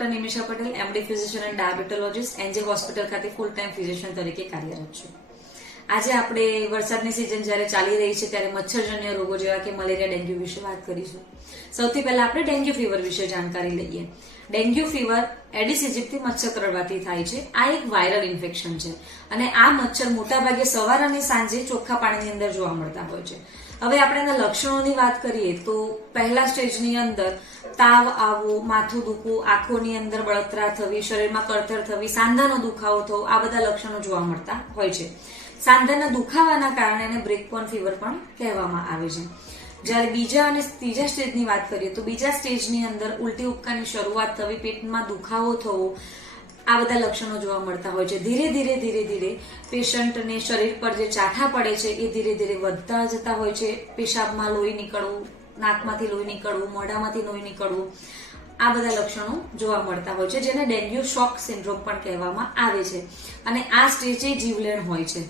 Doctor Nimisha Patel, MD physician and diabetologist, NJ hospital ખાતે full time physician તરીકે કાર્યરત છું. આજે આપણે વરસાદની સિઝન જ્યારે ચાલી રહી છે ત્યારે મચ્છરજન્ય રોગો જેવા કે મલેરિયા, ડેન્ગ્યુ વિશે વાત કરીશું. સૌથી પહેલા આપણે ડેન્ગ્યુ ફીવર વિશે જાણકારી લઈએ. ડેન્ગ્યુ ફીવર એડિસ ઇજિપ્ટી મચ્છર કરડવાથી થાય છે. આ એક વાયરલ ઇન્ફેક્શન છે અને આ મચ્છર મોટાભાગે સવાર અને સાંજે ચોખ્ખા પાણીની અંદર જોવા મળતા હોય છે. હવે આપણે એના લક્ષણોની વાત કરીએ તો પહેલા સ્ટેજની અંદર તાવ આવવો, માથું દુખવું, આંખોની અંદર બળતરા થવી, શરીરમાં કળતર થવી, સાંધાનો દુખાવો થવો, આ બધા લક્ષણો જોવા મળતા હોય છે. સાંધાના દુખાવાના કારણે એને બ્રેકબોન ફીવર પણ કહેવામાં આવે છે. જ્યારે બીજા અને ત્રીજા સ્ટેજની વાત કરીએ તો બીજા સ્ટેજની અંદર ઉલટી ઉપકાની શરૂઆત થવી, પેટમાં દુખાવો થવો, આ બધા લક્ષણો જોવા મળતા હોય છે. ધીરે ધીરે પેશન્ટને શરીર પર જે ચાઠા પડે છે એ ધીરે ધીરે વધતા જતા હોય છે. પેશાબમાં લોહી નીકળવું, નાકમાંથી લોહી નીકળવું, મોઢામાંથી લોહી નીકળવું, આ બધા લક્ષણો જોવા મળતા હોય છે, જેને ડેન્ગ્યુ શોક સિન્ડ્રોમ પણ કહેવામાં આવે છે. અને આ સ્ટેજે જીવલેણ હોય છે.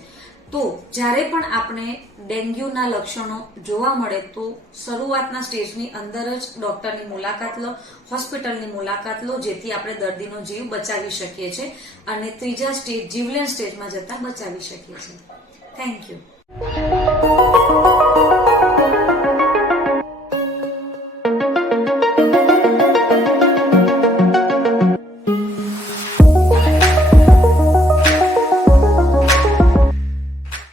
તો જ્યારે પણ આપણે ડેન્ગ્યુના લક્ષણો જોવા મળે તો શરૂઆતના સ્ટેજની અંદર જ ડોક્ટરની મુલાકાત લો, હોસ્પિટલની મુલાકાત લો, જેથી આપણે દર્દીનો જીવ બચાવી શકીએ છીએ અને ત્રીજા સ્ટેજ જીવલેણ સ્ટેજમાં જતા બચાવી શકીએ છીએ. Thank you.